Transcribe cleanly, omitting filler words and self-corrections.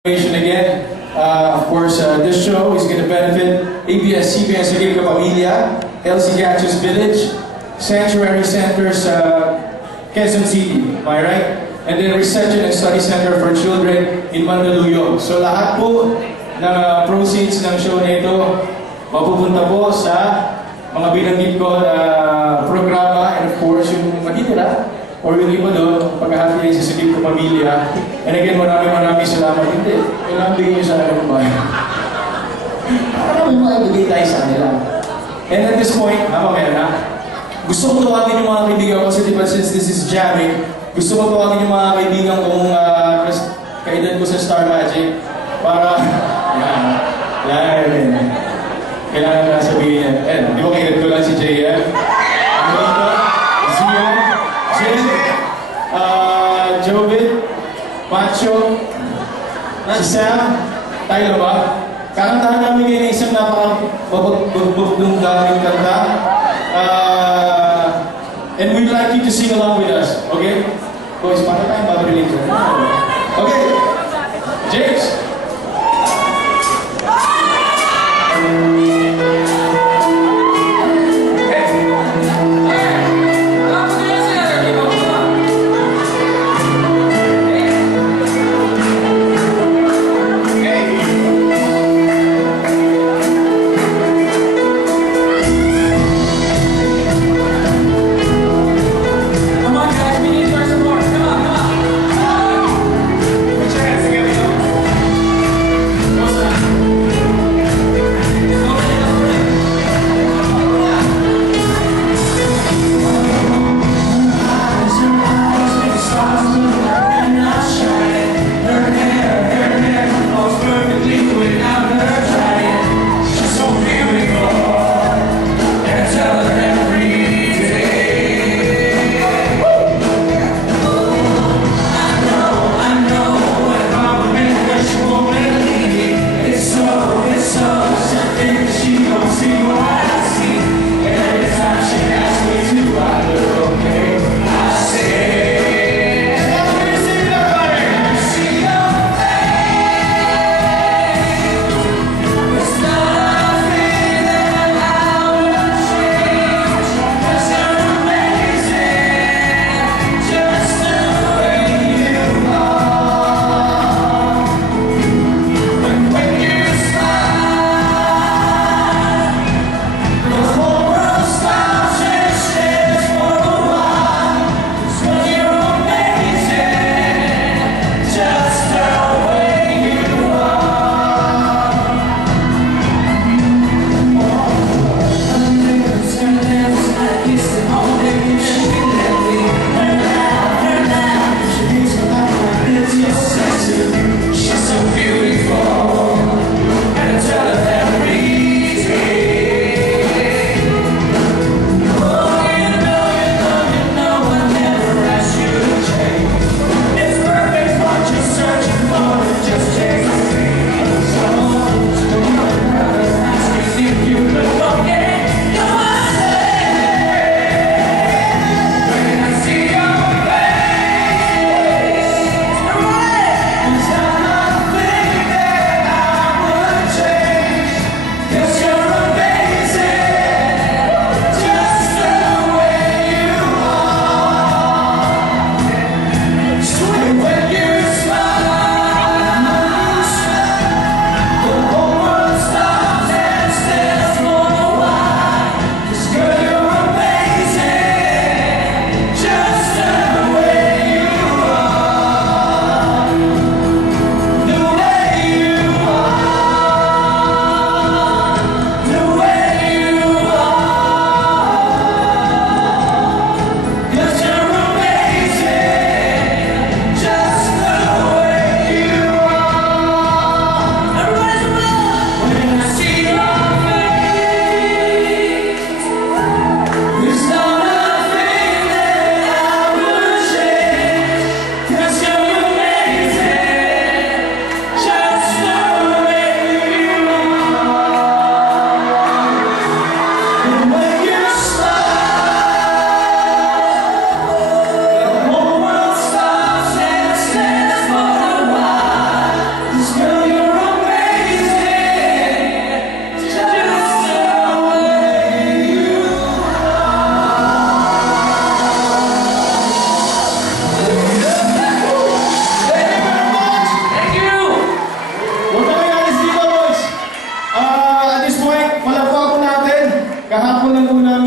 Again, of course, this show is going to benefit ABS-CBN Sagip Kapamilya, LC Gachos Village, Sanctuary Centers, Quezon City, am I right? And then Reception and Study Center for Children in Mandaluyong. So lahat po ng proceeds ng show na ito mapupunta po sa mga binanggit ko na programa, and of course yung matitira or yung iba doon, pagkahati sa Sagip Kapamilya. And again, maraming salamat. Hindi, kailangan bigyan nyo sa akin ng bayan. Para may maibigay tayo sa kanila. And at this point, mamaya na, gusto ko tawagin yung mga kaibigan ko kasi diba since this is jamming, gusto ko tawagin yung mga kaibigan kong kaedad ko sa Star Magic para, yan. Kailangan na sabihin yan. And, di ba kaedad ko lang si JM? Jovit, Macho, si Sam, tayo ba? Kakantahan namin kayo ng isang napaka-babag-babag-babag daming kanta. And we'd like you to sing along with us, okay? Boys, para tayong babarinig dyan. Okay, James! Kahapon lang po namin